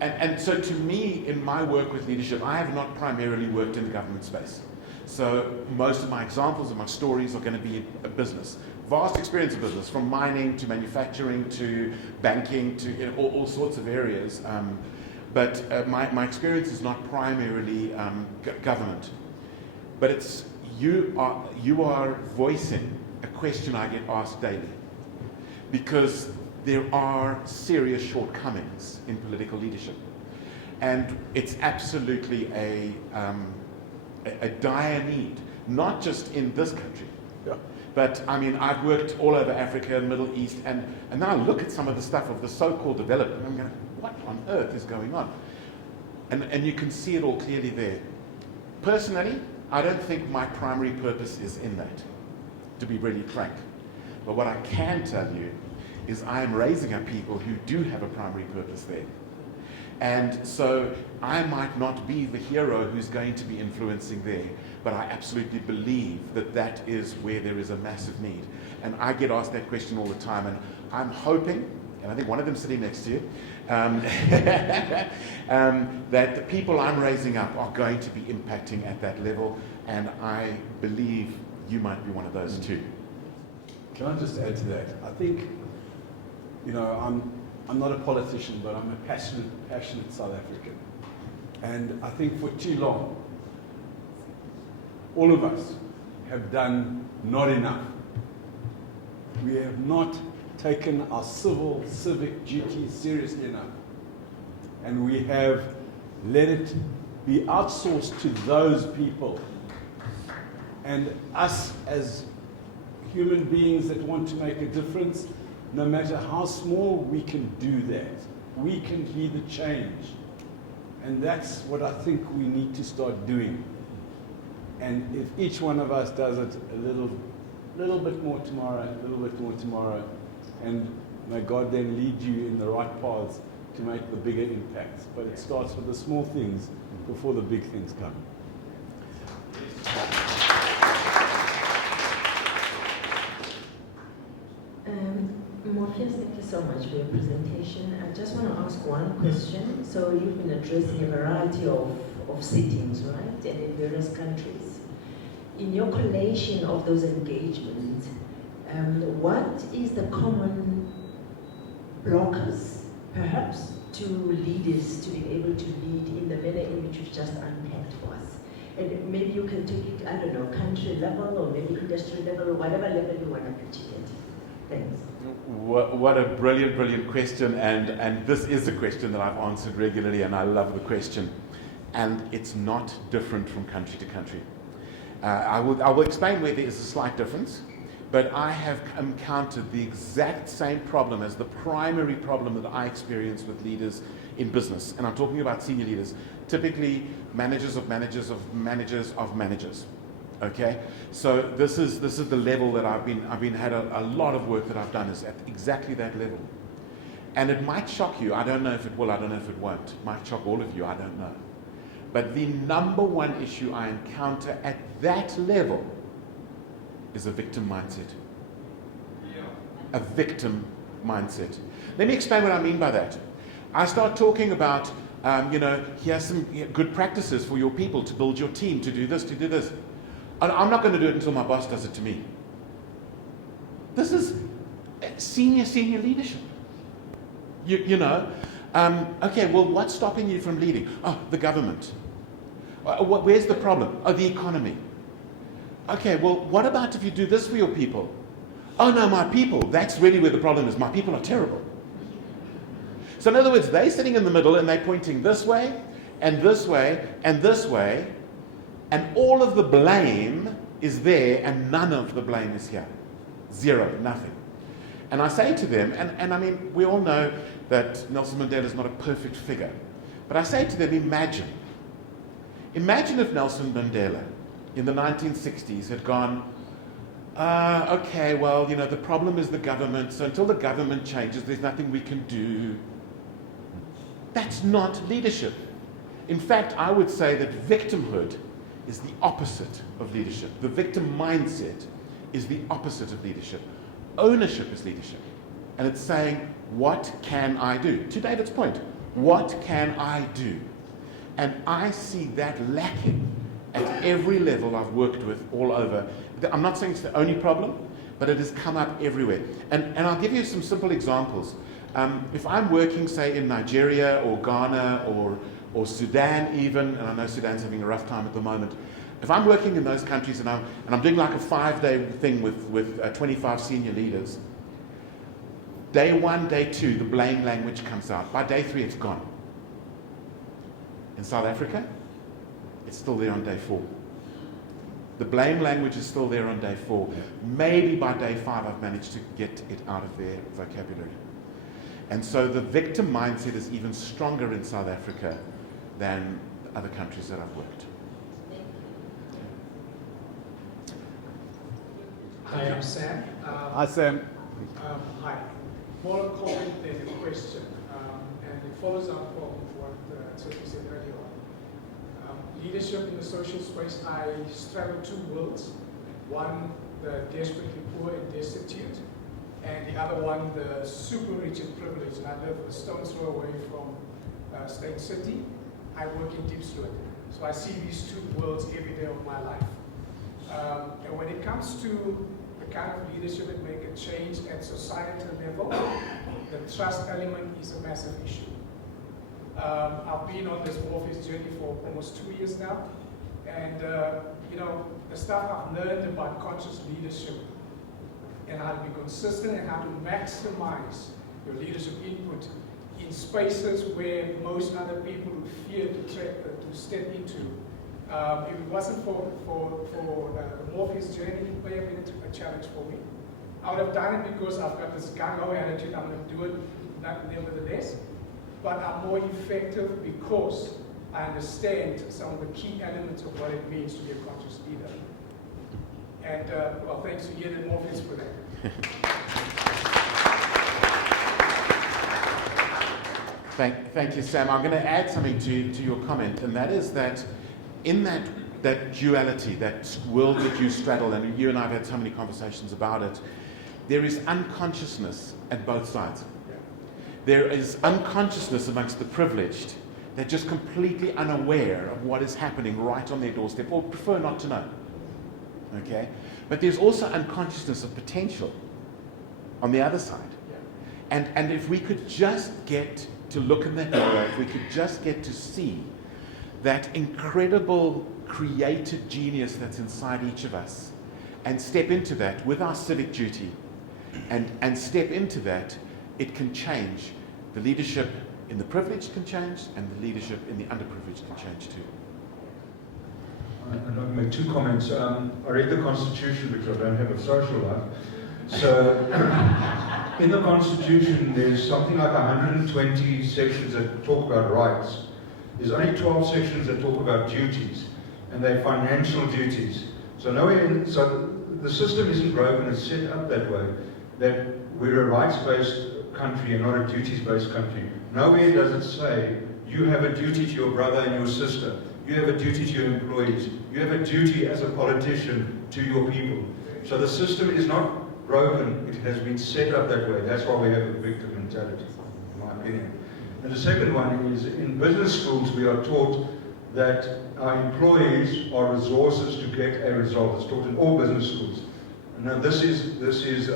And so to me, in my work with leadership, I have not primarily worked in the government space. So most of my examples and my stories are going to be a business. Vast experience of business, from mining to manufacturing to banking to all sorts of areas. But my experience is not primarily government. But it's you are voicing a question I get asked daily. Because there are serious shortcomings in political leadership. And it's absolutely a dire need, not just in this country. Yeah. But I mean, I've worked all over Africa and Middle East, and now I look at some of the stuff of the so-called development, and I'm going, what on earth is going on? And you can see it all clearly there. Personally, I don't think my primary purpose is in that, to be really frank. But what I can tell you is I am raising up people who do have a primary purpose there. And so I might not be the hero who's going to be influencing there, but I absolutely believe that that is where there is a massive need. And I get asked that question all the time, and I'm hoping, and I think one of them sitting next to you, that the people I'm raising up are going to be impacting at that level, and I believe you might be one of those too. Can I just add to that? I think, you know, I'm not a politician, but I'm a passionate South African. And I think for too long, all of us have done not enough. We have not taken our civic duties seriously enough. And we have let it be outsourced to those people. And us as human beings that want to make a difference, no matter how small, we can do that. We can be the change. And that's what I think we need to start doing. And if each one of us does it a little bit more tomorrow, a little bit more tomorrow, and may God then lead you in the right paths to make the bigger impacts. But it starts with the small things before the big things come. Morpheus, thank you so much for your presentation. I just want to ask one question. So you've been addressing a variety of sittings, right, and in various countries. In your collation of those engagements, what is the common blockers, perhaps, to leaders to be able to lead in the manner in which you've just unpacked for us? And maybe you can take it, I don't know, country level or maybe industry level or whatever level you want to pitch it. Thanks. What a brilliant question, and this is a question that I've answered regularly, and I love the question. And it's not different from country to country. I will explain where there is a slight difference, but I have encountered the exact same problem as the primary problem that I experience with leaders in business. And I'm talking about senior leaders, typically managers of managers of managers of managers. Okay, so this is the level that I've had a lot of work that I've done is at exactly that level, and it might shock you. I don't know if it will. I don't know if it won't. It might shock all of you. I don't know. But the number one issue I encounter at that level is a victim mindset. Yeah. A victim mindset. Let me explain what I mean by that. I start talking about, here's some good practices for your people to build your team, to do this, to do this. I'm not going to do it until my boss does it to me. This is senior leadership. Okay, well, what's stopping you from leading? Oh, the government. Where's the problem? Oh, the economy. Okay, well, what about if you do this for your people? Oh, no, my people. That's really where the problem is. My people are terrible. So in other words, they're sitting in the middle and they're pointing this way and this way and this way. And all of the blame is there, and none of the blame is here. Zero, nothing. And I say to them, and I mean, we all know that Nelson Mandela is not a perfect figure, but I say to them, imagine if Nelson Mandela in the 1960s had gone, okay, well, the problem is the government, so until the government changes, there's nothing we can do. That's not leadership. In fact, I would say that victimhood is the opposite of leadership. The victim mindset is the opposite of leadership. Ownership is leadership. And it's saying, what can I do? To David's point, what can I do? And I see that lacking at every level I've worked with all over. I'm not saying it's the only problem, but it has come up everywhere. And I'll give you some simple examples. If I'm working, say, in Nigeria or Ghana or Sudan even, and I know Sudan's having a rough time at the moment, if I'm working in those countries and I'm doing like a 5-day thing with 25 senior leaders, day 1, day 2, the blame language comes out. By day 3, it's gone. In South Africa, it's still there on day 4. The blame language is still there on day 4. Maybe by day 5, I've managed to get it out of their vocabulary. And so the victim mindset is even stronger in South Africa than other countries that I've worked. Hi, I'm Sam. Hi, Sam. Hi. More a comment than a question, and it follows up from what Sophie said earlier on. Leadership in the social space, I straddle 2 worlds. One, the desperately poor and destitute, and the other one, the super rich and privileged. And I live a stone's throw away from State City. I work in Deep Sloot. So I see these 2 worlds every day of my life. And when it comes to the kind of leadership that make a change at societal level, the trust element is a massive issue. I've been on this Morpheus journey for almost 2 years now, and the stuff I've learned about conscious leadership and how to be consistent and how to maximize your leadership input in spaces where most other people would fear to step into. If it wasn't for the Morpheus journey, it may have been a challenge for me. I would have done it because I've got this gung-ho attitude, I'm going to do it nevertheless. But I'm more effective because I understand some of the key elements of what it means to be a conscious leader. And, well, thanks to Uwin and Morpheus for that. Thank you, Sam. I'm going to add something to your comment, and that is that in that duality, that world that you straddle, and you and I have had so many conversations about it, there is unconsciousness at both sides. There is unconsciousness amongst the privileged. They're just completely unaware of what is happening right on their doorstep, or prefer not to know. Okay? But there's also unconsciousness of potential on the other side. And if we could just get to look in that mirror, if we could just get to see that incredible creative genius that's inside each of us, and step into that with our civic duty, and step into that, it can change. The leadership in the privileged can change, and the leadership in the underprivileged can change too. I'd like to make 2 comments. I read the Constitution because I don't have a social life. So, in the Constitution, there's something like 120 sections that talk about rights. There's only 12 sections that talk about duties, and they're financial duties. So so the system isn't broken, it's set up that way, that we're a rights-based country and not a duties-based country. Nowhere does it say, you have a duty to your brother and your sister, you have a duty to your employees, you have a duty as a politician to your people. So the system is not broken, it has been set up that way. That's why we have a victim mentality, in my opinion. And the second one is, in business schools we are taught that our employees are resources to get a result. It's taught in all business schools. Now this is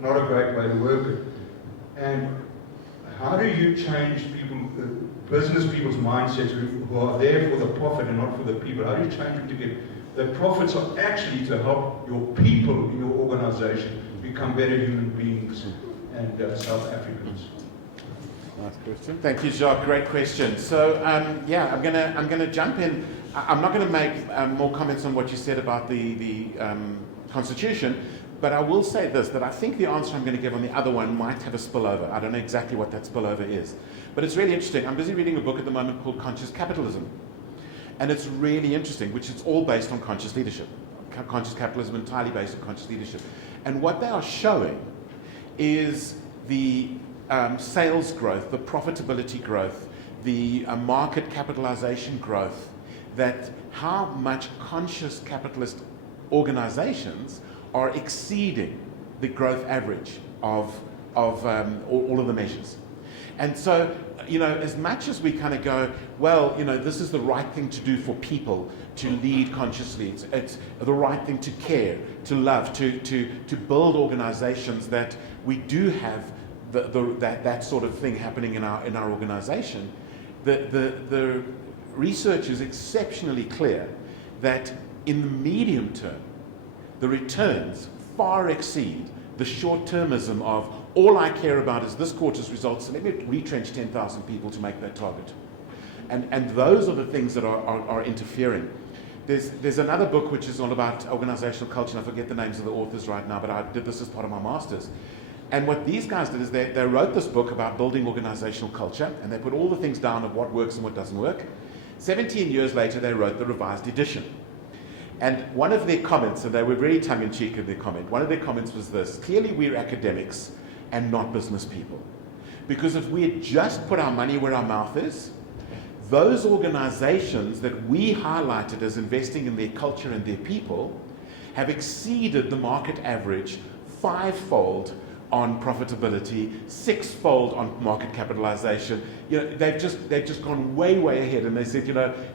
not a great way to work it. And how do you change business people's mindsets who are there for the profit and not for the people? How do you change them to get the profits are actually to help your people in your organization become better human beings and South Africans? Nice question. Thank you, Jacques. Great question. So, I'm gonna jump in. I'm not going to make more comments on what you said about the Constitution, but I will say this, that I think the answer I'm going to give on the other one might have a spillover. I don't know exactly what that spillover is, but it's really interesting. I'm busy reading a book at the moment called Conscious Capitalism, and it's really interesting, which is all based on conscious leadership. Conscious capitalism entirely based on conscious leadership. And what they are showing is the sales growth, the profitability growth, the market capitalization growth, that how much conscious capitalist organizations are exceeding the growth average of all of the measures. And so, as much as we kind of go, well, this is the right thing to do for people, to lead consciously, it's the right thing to care, to love, to build organizations that we do have that sort of thing happening in our organization. The research is exceptionally clear that in the medium term, the returns far exceed the short-termism of all I care about is this quarter's results, so let me retrench 10,000 people to make that target. And those are the things that are interfering. There's another book which is all about organizational culture, and I forget the names of the authors right now, but I did this as part of my master's. And what these guys did is they wrote this book about building organizational culture, and they put all the things down of what works and what doesn't work. 17 years later, they wrote the revised edition. And one of their comments, and they were very tongue-in-cheek in their comment, one of their comments was this: clearly we're academics and not business people. Because if we had just put our money where our mouth is, those organizations that we highlighted as investing in their culture and their people have exceeded the market average 5-fold on profitability, 6-fold on market capitalization. They've just gone way ahead, and they said,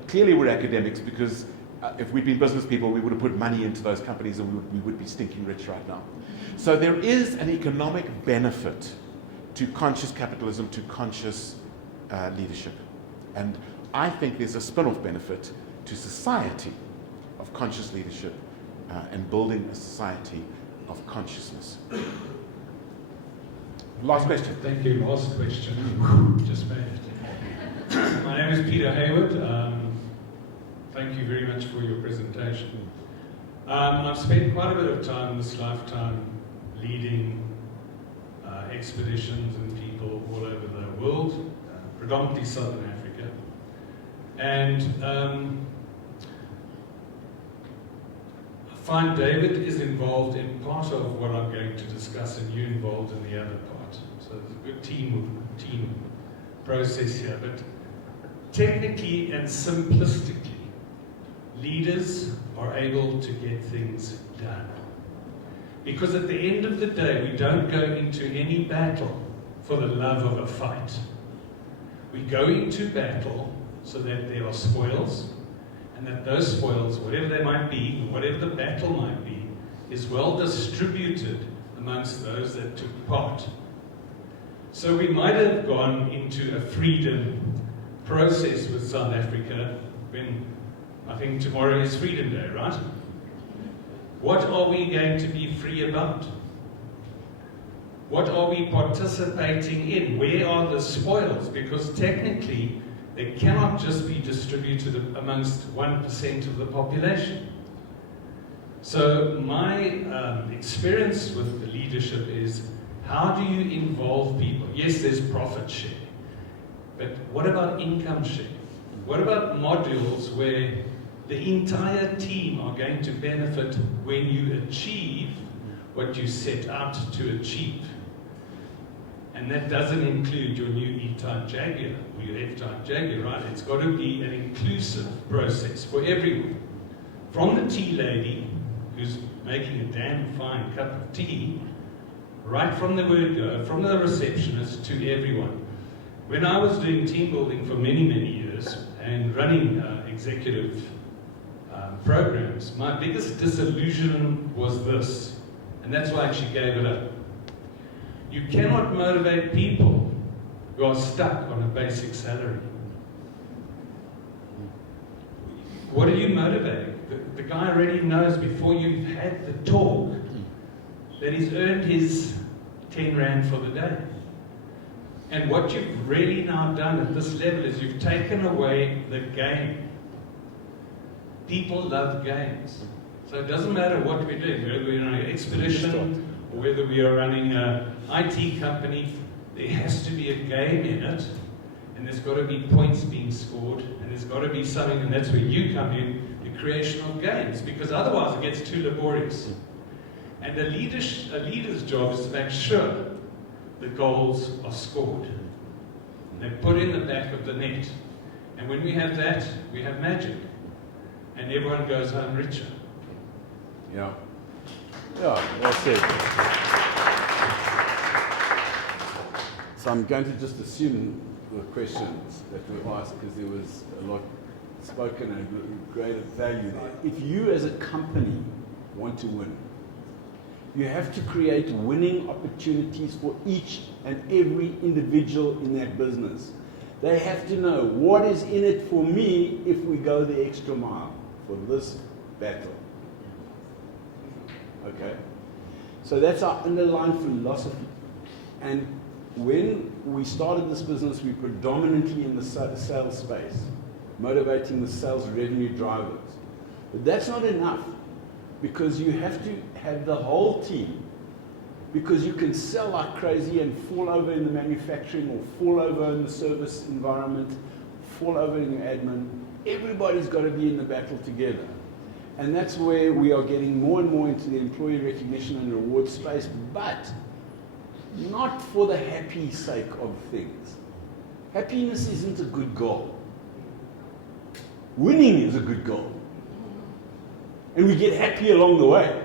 clearly we're academics because if we'd been business people, we would have put money into those companies and we would be stinking rich right now. So there is an economic benefit to conscious capitalism, to conscious leadership. And I think there's a spin-off benefit to society of conscious leadership and building a society of consciousness. Last question. Thank you. Last question. Just made it. My name is Peter Hayward. Thank you very much for your presentation. I've spent quite a bit of time in this lifetime leading expeditions and people all over the world, predominantly Southern Africa. And I find David is involved in part of what I'm going to discuss, and you involved in the other part. So there's a good team process here. But technically and simplistically, leaders are able to get things done. Because at the end of the day, we don't go into any battle for the love of a fight. We go into battle so that there are spoils, and that those spoils, whatever they might be, whatever the battle might be, is well distributed amongst those that took part. So we might have gone into a freedom process with South Africa when I think tomorrow is Freedom Day, right? What are we going to be free about? What are we participating in? Where are the spoils? Because technically, they cannot just be distributed amongst 1% of the population. So my experience with the leadership is, how do you involve people? Yes, there's profit share, but what about income share? What about modules where the entire team are going to benefit when you achieve what you set out to achieve? And that doesn't include your new E-type Jaguar or your F-type Jaguar, right? It's got to be an inclusive process for everyone. From the tea lady who's making a damn fine cup of tea, right from the word go, from the receptionist to everyone. When I was doing team building for many years and running executive programs, my biggest disillusion was this, and that's why she gave it up. You cannot motivate people who are stuck on a basic salary. What are you motivating? The guy already knows before you've had the talk that he's earned his 10 Rand for the day. And what you've really now done at this level is you've taken away the game. People love games. So it doesn't matter what we're doing, whether we're on an expedition or whether we are running an IT company, there has to be a game in it, and there's got to be points being scored, and there's got to be something, and that's where you come in, the creation of games, because otherwise it gets too laborious. And a leader's job is to make sure the goals are scored. They're put in the back of the net. And when we have that, we have magic. And everyone goes home richer. Yeah. Yeah, well said. So I'm going to just assume the questions that were asked because there was a lot spoken and great value there. If you as a company want to win, you have to create winning opportunities for each and every individual in that business. They have to know what is in it for me if we go the extra mile for this battle. Okay? So that's our underlying philosophy. And when we started this business, we were predominantly in the sales space, motivating the sales revenue drivers. But that's not enough, because you have to have the whole team, because you can sell like crazy and fall over in the manufacturing or fall over in the service environment, fall over in your admin. Everybody's got to be in the battle together. And that's where we are getting more and more into the employee recognition and reward space, but not for the happy sake of things. Happiness isn't a good goal. Winning is a good goal. And we get happy along the way.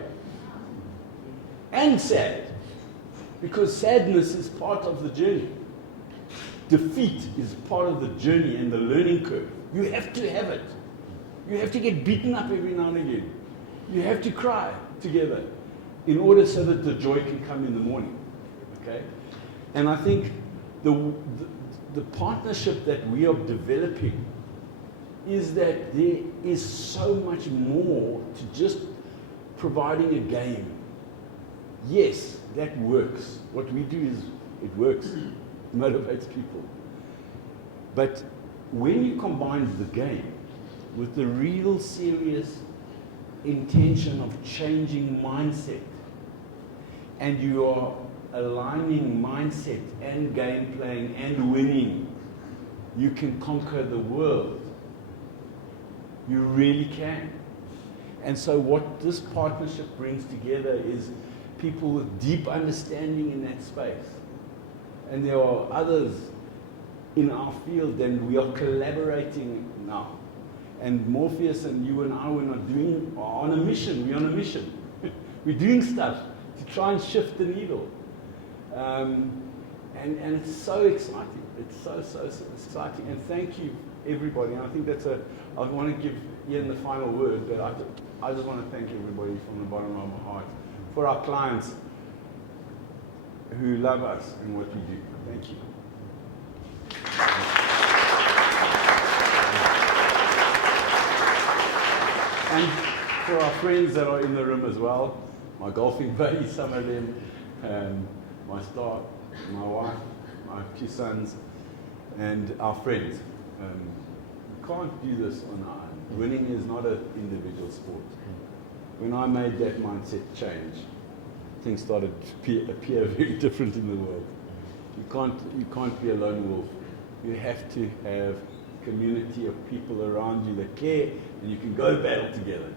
And sad. Because sadness is part of the journey. Defeat is part of the journey and the learning curve. You have to have it. You have to get beaten up every now and again. You have to cry together in order so that the joy can come in the morning. Okay? And I think the partnership that we are developing is that there is so much more to just providing a game. Yes, that works. What we do is, it works. It motivates people. But when you combine the game with the real serious intention of changing mindset, and you are aligning mindset and game playing and winning, you can conquer the world. You really can. And so what this partnership brings together is people with deep understanding in that space. And there are others in our field, and we are collaborating now. And Morpheus and Uwin Iwin are on a mission. We're on a mission. We're doing stuff to try and shift the needle. And it's so exciting. It's so exciting. And thank you, everybody. And I think I want to give Ian the final word, but I just want to thank everybody from the bottom of my heart for our clients who love us and what we do. Thank you. And for our friends that are in the room as well, my golfing buddies, some of them, my staff, my wife, my two sons, and our friends. You can't do this on our own. Winning is not an individual sport. When I made that mindset change, things started to appear very different in the world. You can't be a lone wolf. You have to have a community of people around you that care, and you can go to battle together.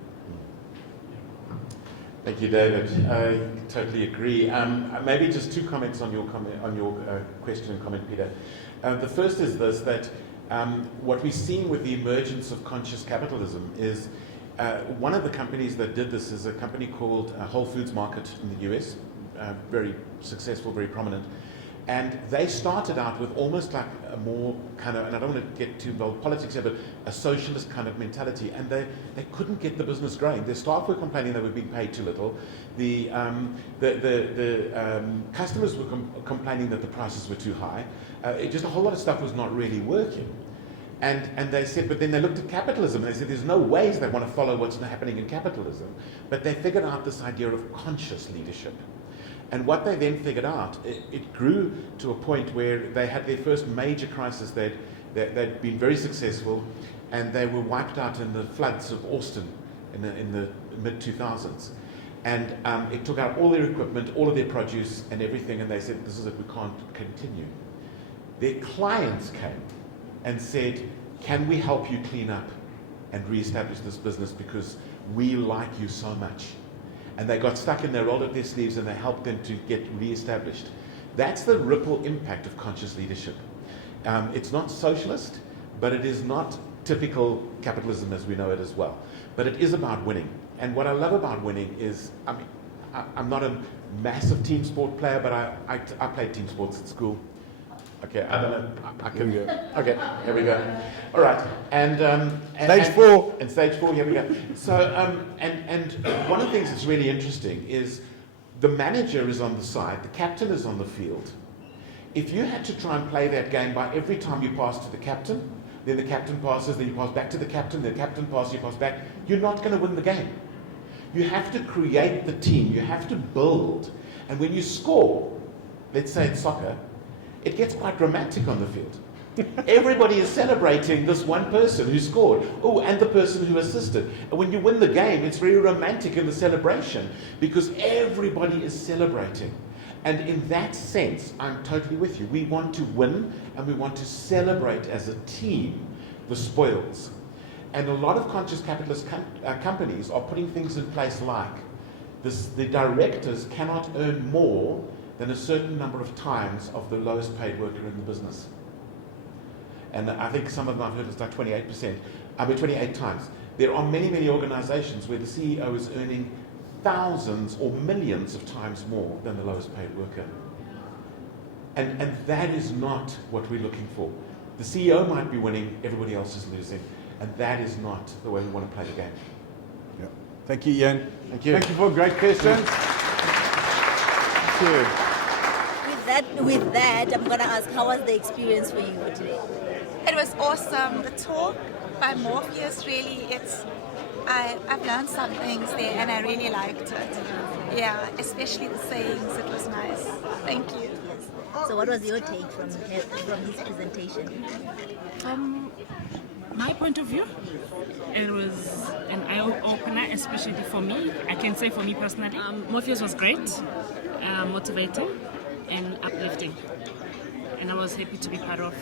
Thank you, David. I totally agree. Maybe just two comments on your question and comment, Peter. The first is this, that what we've seen with the emergence of conscious capitalism is one of the companies that did this is a company called Whole Foods Market in the US, very successful, very prominent. And they started out with almost like a more kind of, and I don't want to get too involved in politics here, but a socialist kind of mentality. And they couldn't get the business growing. Their staff were complaining they were being paid too little. The customers were complaining that the prices were too high. Just a whole lot of stuff was not really working. And they said, but then they looked at capitalism and they said, there's no ways they want to follow what's happening in capitalism. But they figured out this idea of conscious leadership. And what they then figured out, it grew to a point where they had their first major crisis. They'd been very successful, and they were wiped out in the floods of Austin in the mid-2000s. And it took out all their equipment, all of their produce and everything, and they said, this is it, we can't continue. Their clients came and said, can we help you clean up and reestablish this business because we like you so much? And they got stuck in, they rolled up their sleeves and they helped them to get reestablished. That's the ripple impact of conscious leadership. It's not socialist, but it is not typical capitalism as we know it as well. But it is about winning. And what I love about winning is, I'm not a massive team sport player, but I played team sports at school. Okay, I don't know. I can go. Okay, here we go. All right, and Stage 4. And stage 4. Here we go. So, and one of the things that's really interesting is the manager is on the side, the captain is on the field. If you had to try and play that game by every time you pass to the captain, then the captain passes, then you pass back to the captain, then the captain passes, you pass back, you're not going to win the game. You have to create the team, you have to build. And when you score, let's say in soccer, it gets quite romantic on the field. Everybody is celebrating this one person who scored. Oh, and the person who assisted. And when you win the game, it's very romantic in the celebration because everybody is celebrating. And in that sense, I'm totally with you. We want to win and we want to celebrate as a team the spoils. And a lot of conscious capitalist companies are putting things in place like this: the directors cannot earn more than a certain number of times of the lowest paid worker in the business. And I think some of them I've heard it's like 28 times. There are many, many organizations where the CEO is earning thousands or millions of times more than the lowest paid worker. And that is not what we're looking for. The CEO might be winning, everybody else is losing. And that is not the way we want to play the game. Yeah. Thank you, Ian. Thank you. Thank you for great questions. Thank you. With that, I'm going to ask, how was the experience for you today? It was awesome. The talk by Morpheus, really, I've learned some things there and I really liked it. Yeah, especially the sayings, it was nice. Thank you. Yes. So what was your take from his presentation? From my point of view, it was an eye-opener, especially for me. I can say for me personally, Morpheus was great, motivating and uplifting. And I was happy to be part of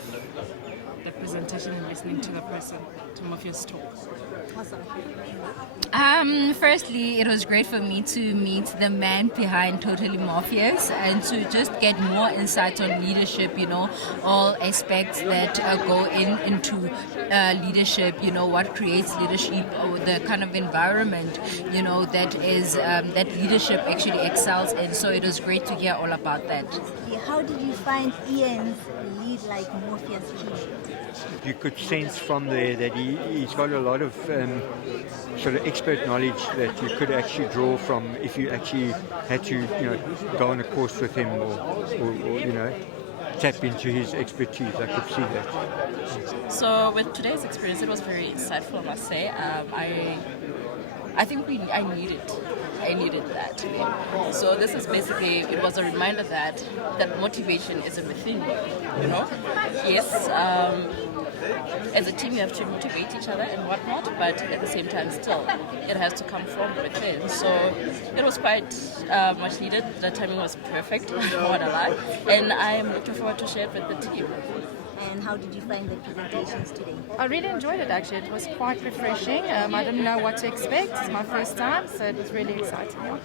the presentation and listening to the person, to Morpheus talk. Awesome. Firstly, it was great for me to meet the man behind Totally Morpheus and to just get more insight on leadership, all aspects that go into leadership, what creates leadership, or the kind of environment, that is that leadership actually excels in. So it was great to hear all about that. How did you find Ian's lead like Morpheus team? You could sense from there that he's got a lot of sort of expert knowledge that you could actually draw from if you actually had to, go on a course with him or tap into his expertise. I could see that. So with today's experience, it was very insightful, I must say. I think I needed that. So this is basically, it was a reminder that motivation is within you, Yes, as a team you have to motivate each other and whatnot, but at the same time still, it has to come from within. So it was quite much needed. The timing was perfect, I want to lie. And I am looking forward to share it with the team. And how did you find the presentations today? I really enjoyed it actually. It was quite refreshing. I didn't know what to expect. It's my first time, so it was really exciting.